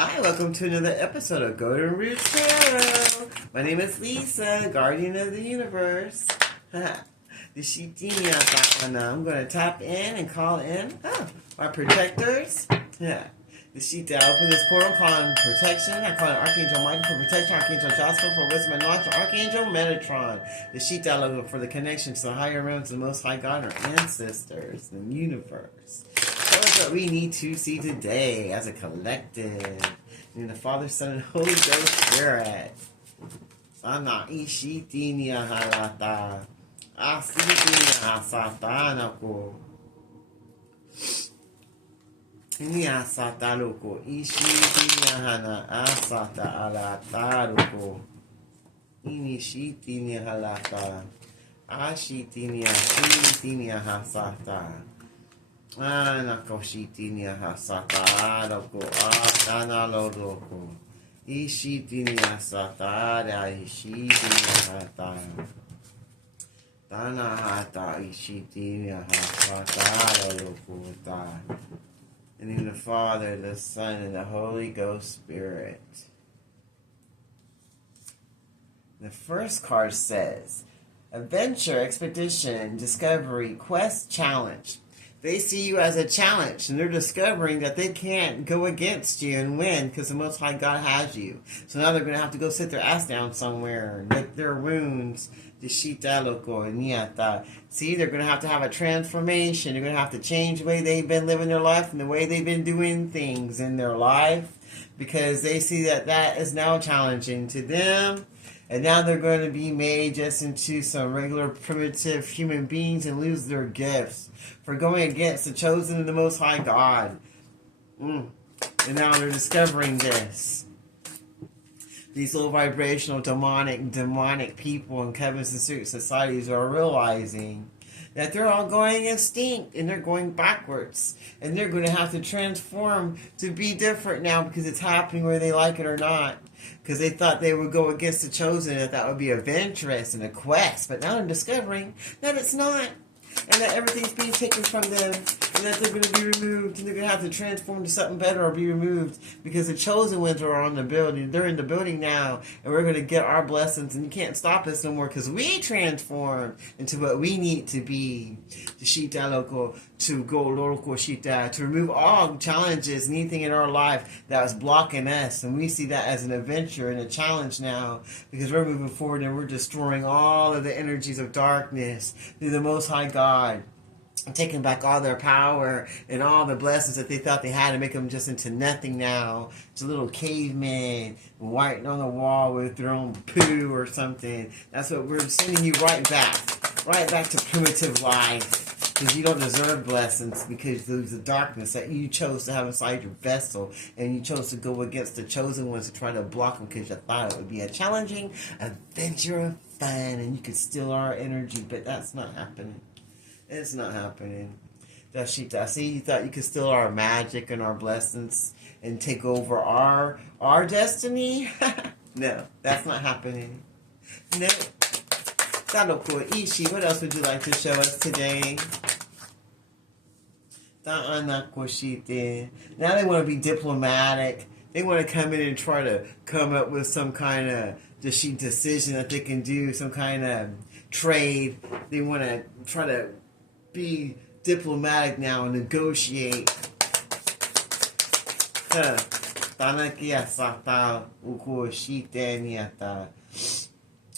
Hi, welcome to another episode of Golden Roots Tarot. My name is Lisa, guardian of the universe. I'm going to tap in and call in my protectors. The sheet that open this portal, calling protection. I call it Archangel Michael for protection, Archangel Jocelyn for wisdom and knowledge, Archangel Metatron. The sheet dialogue for the connection to the higher realms, the Most High God, our ancestors, the universe. Tell us what we need to see today as a collective. In the Father, Son, and Holy Ghost Spirit. Sana ishiti ni halata. Asiti ni asatana ko. Ni asata loko. Ishiti ni hana asata alata loko. Ini shiti ni halata. Ashiti ni ashiti ni hasata. Nakoshiti ni hasata loko. Asana loko. Ishiti ni hasata. Ishiti ni hata. Tana hata. Ishiti ni hasata loko. And in the Father, the Son, and the Holy Ghost Spirit. The first card says, Adventure, Expedition, Discovery, Quest, Challenge. They see you as a challenge, and they're discovering that they can't go against you and win because the Most High God has you. So now they're going to have to go sit their ass down somewhere and lick their wounds. See, they're going to have a transformation. They're going to have to change the way they've been living their life and the way they've been doing things in their life because they see that that is now challenging to them. And now they're going to be made just into some regular primitive human beings and lose their gifts for going against the chosen of the Most High God. And now they're discovering this. These low vibrational, demonic people in Kevin's and secret societies are realizing that they're all going extinct and they're going backwards. And they're going to have to transform to be different now because it's happening whether they like it or not. Because they thought they would go against the chosen and that would be adventurous and a quest. But now they're discovering that it's not. And that everything's being taken from them. And that they're going to be removed. And they're going to have to transform to something better or be removed. Because the chosen ones are on the building. They're in the building now. And we're going to get our blessings. And you can't stop us no more. Because we transformed into what we need to be. The Shita Loco. To go local Shita. To remove all challenges. Anything in our life that was blocking us. And we see that as an adventure and a challenge now. Because we're moving forward and we're destroying all of the energies of darkness. Through the Most High God. And taking back all their power and all the blessings that they thought they had and make them just into nothing now. It's a little caveman writing on the wall with their own poo or something. That's what we're sending you right back to primitive life. Because you don't deserve blessings because there's the darkness that you chose to have inside your vessel. And you chose to go against the chosen ones to try to block them because you thought it would be a challenging adventure of fun and you could steal our energy. But that's not happening. It's not happening. Dashita, see, you thought you could steal our magic and our blessings and take over our destiny? No, that's not happening. No. Tanoko Ishi, what else would you like to show us today? Now they want to be diplomatic. They want to come in and try to come up with some kind of decision that they can do, some kind of trade. They want to try to be diplomatic now and negotiate.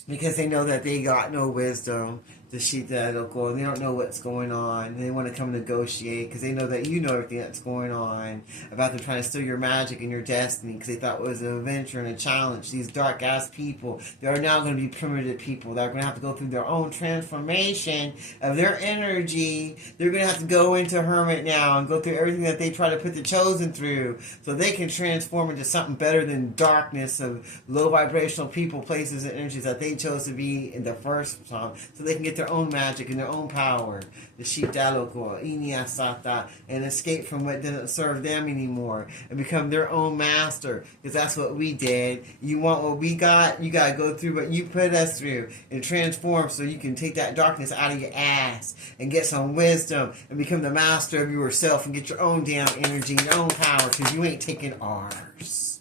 Because they know that they got no wisdom. They don't know what's going on. And they want to come negotiate because they know that you know everything that's going on about them trying to steal your magic and your destiny because they thought it was an adventure and a challenge. These dark ass people, they are now going to be primitive people that are going to have to go through their own transformation of their energy. They're going to have to go into hermit now and go through everything that they try to put the chosen through so they can transform into something better than darkness of low vibrational people, places, and energies that they chose to be in the first time so they can get their own magic and their own power, the Shidaloko, Iniasata, and escape from what doesn't serve them anymore and become their own master. Because that's what we did. You want what we got, you got to go through what you put us through and transform so you can take that darkness out of your ass and get some wisdom and become the master of yourself and get your own damn energy and your own power because you ain't taking ours.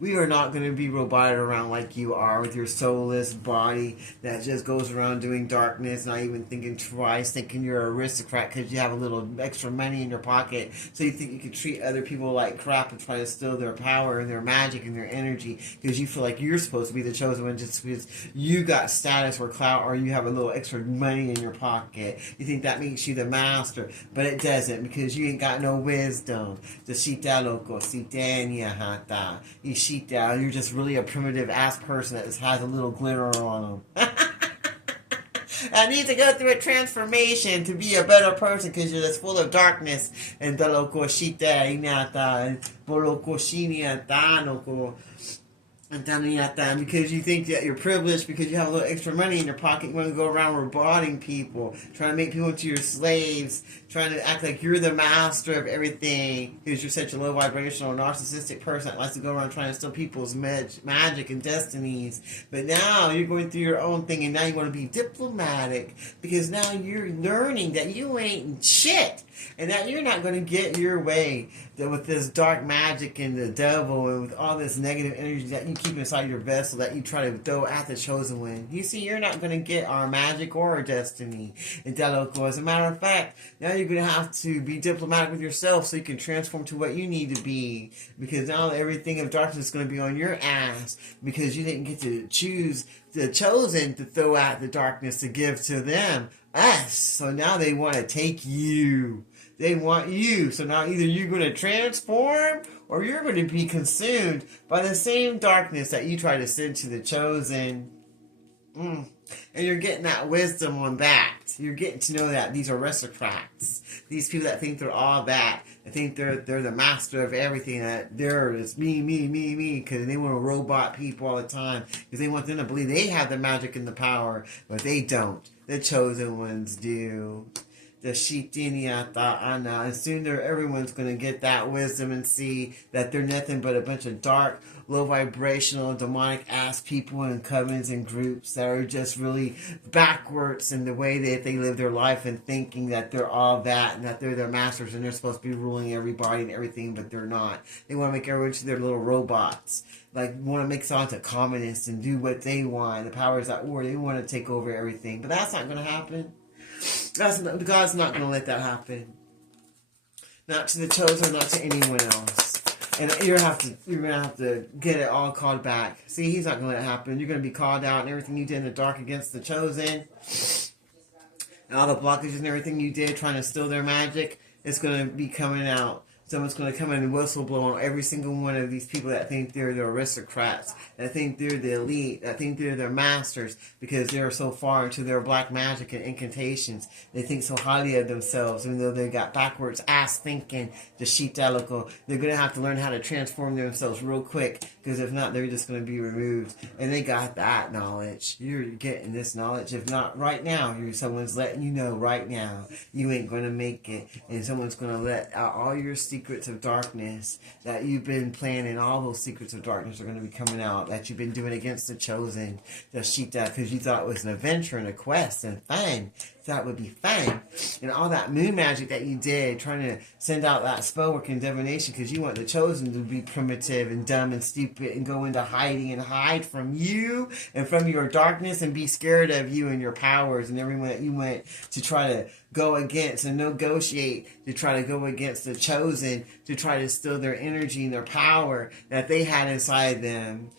We are not going to be roboted around like you are with your soulless body that just goes around doing darkness, not even thinking twice, thinking you're an aristocrat because you have a little extra money in your pocket. So you think you can treat other people like crap and try to steal their power and their magic and their energy because you feel like you're supposed to be the chosen one just because you got status or clout or you have a little extra money in your pocket. You think that makes you the master, but it doesn't because you ain't got no wisdom. The shita loco, sitania hata. You're just really a primitive ass person that just has a little glitter on them. I need to go through a transformation to be a better person because you're just full of darkness. And the loco shita inata, boloko shinia tanoko. Because you think that you're privileged because you have a little extra money in your pocket. You want to go around roboting people, trying to make people into your slaves, trying to act like you're the master of everything because you're such a low vibrational narcissistic person that likes to go around trying to steal people's magic and destinies. But now you're going through your own thing and now you want to be diplomatic because now you're learning that you ain't shit and that you're not going to get your way with this dark magic and the devil and with all this negative energy that you keep inside your vessel that you try to throw at the chosen one. You see, you're not going to get our magic or our destiny. And as a matter of fact, now you're going to have to be diplomatic with yourself so you can transform to what you need to be. Because now everything of darkness is going to be on your ass because you didn't get to choose the chosen to throw out the darkness to give to them. Us. So now they want to take you. They want you. So now either you're going to transform or you're going to be consumed by the same darkness that you try to send to the chosen. And you're getting that wisdom on that. You're getting to know that these are aristocrats. These people that think they're all that. They think they're the master of everything. That they're it's me, because they want to robot people all the time. Because they want them to believe they have the magic and the power. But they don't. The chosen ones do. The Shitiniata Ana. And soon everyone's going to get that wisdom and see that they're nothing but a bunch of dark, low vibrational, demonic ass people in covens and groups that are just really backwards in the way that they live their life and thinking that they're all that and that they're their masters and they're supposed to be ruling everybody and everything, but they're not. They want to make everyone into their little robots. Like, want to make us onto communists and do what they want. The powers that were, they want to take over everything. But that's not going to happen. God's not going to let that happen. Not to the chosen, not to anyone else. And you're going to have to get it all called back. See, he's not going to let it happen. You're going to be called out and everything you did in the dark against the chosen. And all the blockages and everything you did trying to steal their magic, it's going to be coming out. Someone's going to come in and whistleblow on every single one of these people that think they're the aristocrats, that think they're the elite, that think they're their masters because they're so far into their black magic and incantations. They think so highly of themselves, even though they got backwards ass thinking, the shitalico. They're going to have to learn how to transform themselves real quick because if not, they're just going to be removed. And they got that knowledge. You're getting this knowledge. If not right now, someone's letting you know right now you ain't going to make it. And someone's going to let out all your secrets of darkness that you've been planning. All those secrets of darkness are going to be coming out that you've been doing against the chosen, the Shita, because you thought it was an adventure and a quest and fun. That would be fun. And all that moon magic that you did, trying to send out that spell work and divination because you want the chosen to be primitive and dumb and stupid and go into hiding and hide from you and from your darkness and be scared of you and your powers and everyone that you went to try to go against and negotiate to try to go against the chosen to try to steal their energy and their power that they had inside them.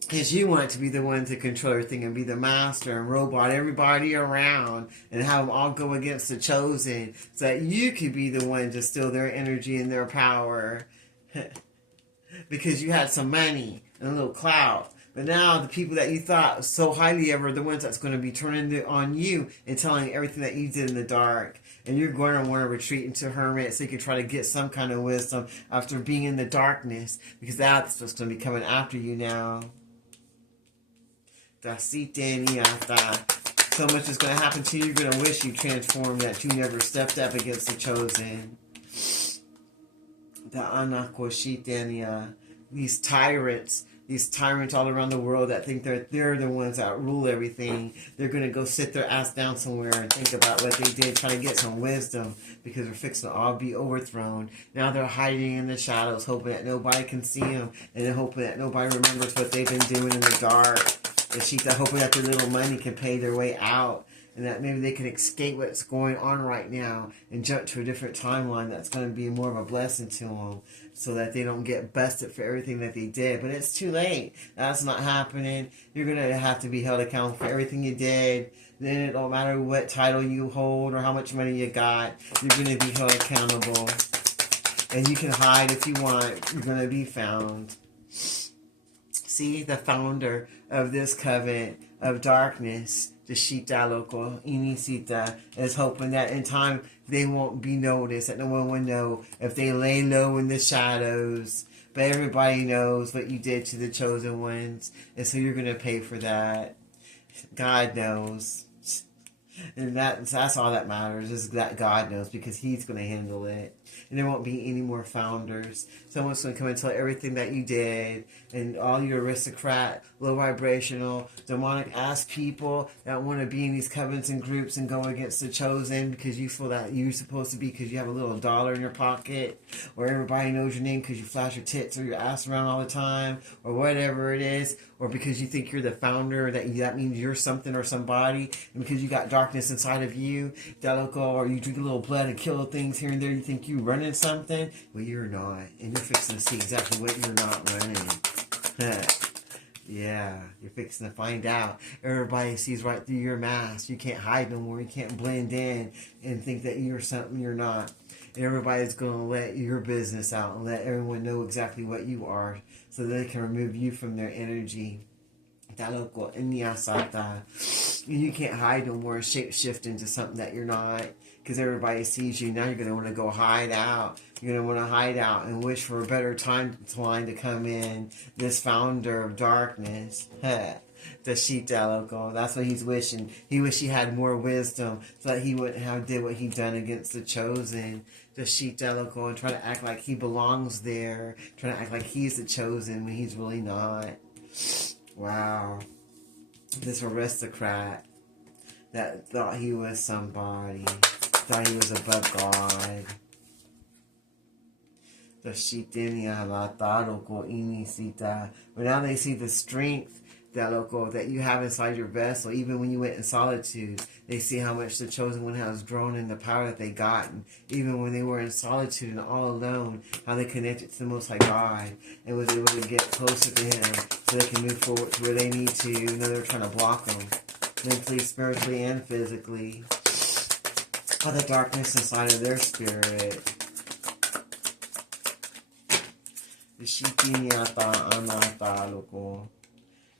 Because you want to be the one to control everything and be the master and robot everybody around and have them all go against the chosen so that you could be the one to steal their energy and their power. Because you had some money and a little clout. But now the people that you thought so highly of are the ones that's going to be turning on you and telling everything that you did in the dark. And you're going to want to retreat into hermit so you can try to get some kind of wisdom after being in the darkness. Because that's what's going to be coming after you now. So much is going to happen to you. You're going to wish you transformed, that you never stepped up against the chosen. These tyrants these tyrants all around the world that think they're the ones that rule everything. They're going to go sit their ass down somewhere and think about what they did, try to get some wisdom, because they're fixing to all be overthrown. Now they're hiding in the shadows, hoping that nobody can see them, and then hoping that nobody remembers what they've been doing in the dark. The Sheeta hoping that their little money can pay their way out, and that maybe they can escape what's going on right now and jump to a different timeline that's going to be more of a blessing to them, so that they don't get busted for everything that they did. But it's too late. That's not happening. You're going to have to be held accountable for everything you did. Then it don't matter what title you hold or how much money you got. You're going to be held accountable. And you can hide if you want. You're going to be found. See, the founder of this covenant of darkness, the Shita Loco, Inisita, is hoping that in time they won't be noticed, that no one will know if they lay low in the shadows. But everybody knows what you did to the chosen ones, and so you're going to pay for that. God knows. And that's all that matters, is that God knows, because He's going to handle it. And there won't be any more founders. Someone's going to come and tell everything that you did, and all your aristocrat, low vibrational, demonic ass people that want to be in these covenants and groups and go against the chosen because you feel that you're supposed to be because you have a little dollar in your pocket, or everybody knows your name because you flash your tits or your ass around all the time, or whatever it is, or because you think you're the founder, that means you're something or somebody, and because you got darkness inside of you, or you drink a little blood and kill things here and there, you think you running something. Well, you're not, and you're fixing to see exactly what you're not running. Yeah, you're fixing to find out. Everybody sees right through your mask. You can't hide no more. You can't blend in and think that you're something you're not. And everybody's going to let your business out and let everyone know exactly what you are, so that they can remove you from their energy. You can't hide no more, shape shift into something that you're not, because everybody sees you. Now you're going to want to go hide out. You're going to want to hide out and wish for a better timeline to come in. This founder of darkness, the Shita Loco, that's what he's wishing. He wished he had more wisdom so that he wouldn't have did what he done against the chosen. The Shita Loco, and try to act like he belongs there, trying to act like he's the chosen when he's really not. Wow. This aristocrat that thought he was somebody, thought he was above God. The Shitinia Lata Loco Inisita. But now they see the strength that you have inside your vessel. Even when you went in solitude, they see how much the chosen one has grown in the power that they gotten. Even when they were in solitude and all alone, how they connected to the Most High God and was able to get closer to Him so they can move forward to where they need to. You know, they're trying to block them mentally, spiritually, and physically. All the darkness inside of their spirit. The Shitiniata Anata Loco.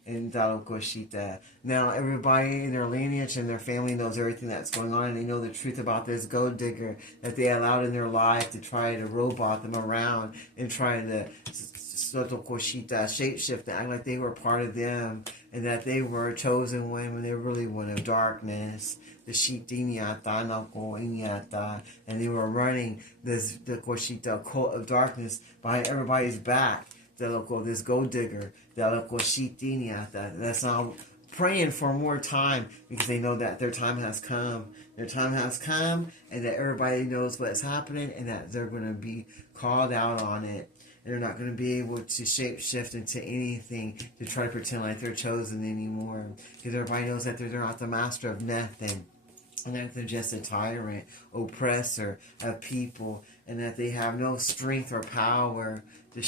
And Dalokoshita. Now everybody in their lineage and their family knows everything that's going on, and they know the truth about this gold digger that they allowed in their life to try to robot them around and try to shapeshift and act like they were part of them, and that they were a chosen one when they really one of darkness. The Shitiniata Nako Inyata, and they were running the Koshita cult of darkness behind everybody's back. This gold digger, that's now praying for more time, because they know that their time has come. Their time has come, and that everybody knows what's happening, and that they're going to be called out on it. And they're not going to be able to shape shift into anything to try to pretend like they're chosen anymore, because everybody knows that they're not the master of nothing. And that they're just a tyrant, oppressor of people, and that they have no strength or power. And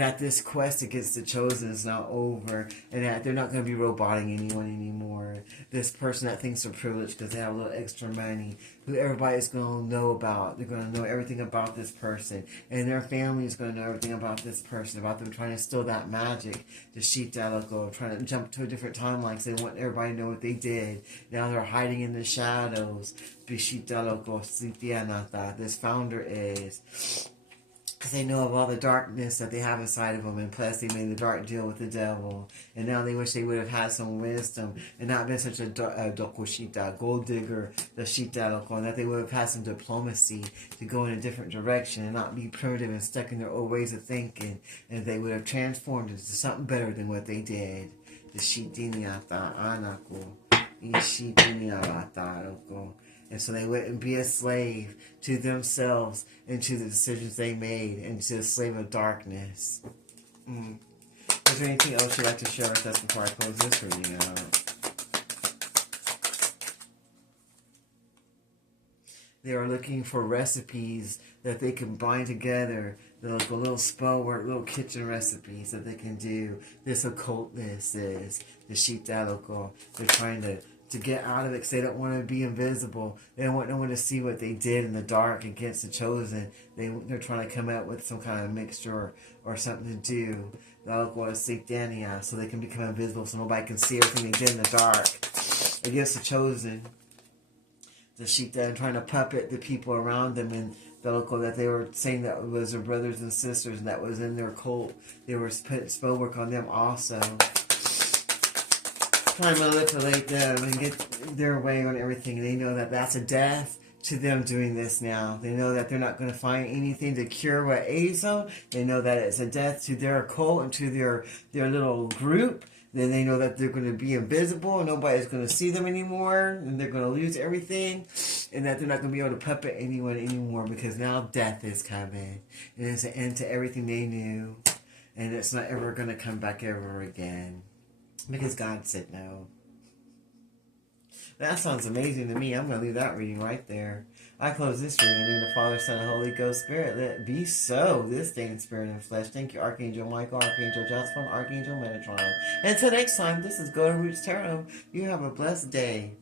that this quest against the chosen is now over, and that they're not going to be roboting anyone anymore. This person that thinks they're privileged because they have a little extra money, who everybody's going to know about. They're going to know everything about this person, and their family is going to know everything about this person, about them trying to steal that magic, the Shita, trying to jump to a different timeline because they want everybody to know what they did. Now they're hiding in the shadows. This founder is. because they know of all the darkness that they have inside of them, and plus they made the dark deal with the devil, and now they wish they would have had some wisdom and not been such a dokushita, gold digger, the shita, and that they would have had some diplomacy to go in a different direction and not be primitive and stuck in their old ways of thinking, and they would have transformed into something better than what they did. The shitiniata anako, ishitiniata. And so they wouldn't be a slave to themselves and to the decisions they made, and to a slave of darkness. Is there anything else you'd like to share with us before I close this reading out? They are looking for recipes that they can bind together, like a little spell work, little kitchen recipes that they can do. This occultness is the shita local. They're trying to get out of it because they don't want to be invisible. They don't want no one to see what they did in the dark against the chosen. They're trying to come out with some kind of mixture or something to do. So they can become invisible so nobody can see everything they did in the dark against the chosen. The Shita, and trying to puppet the people around them, and the local that they were saying that was their brothers and sisters and that was in their cult. They were putting spell work on them also. Trying to manipulate them and get their way on everything. They know that that's a death to them doing this now. They know that they're not going to find anything to cure what ails them. They know that it's a death to their cult and to their little group. Then they know that they're going to be invisible and nobody's going to see them anymore, and they're going to lose everything, and that they're not going to be able to puppet anyone anymore because now death is coming, and it's an end to everything they knew, and it's not ever going to come back ever again because God said no. That sounds amazing to me. I'm going to leave that reading right there. I close this reading in the name of the Father, Son, and Holy Ghost Spirit. Let it be so, this day in spirit and flesh. Thank you, Archangel Michael, Archangel Josephine, Archangel Metatron. Until next time, this is Golden Roots Tarot. You have a blessed day.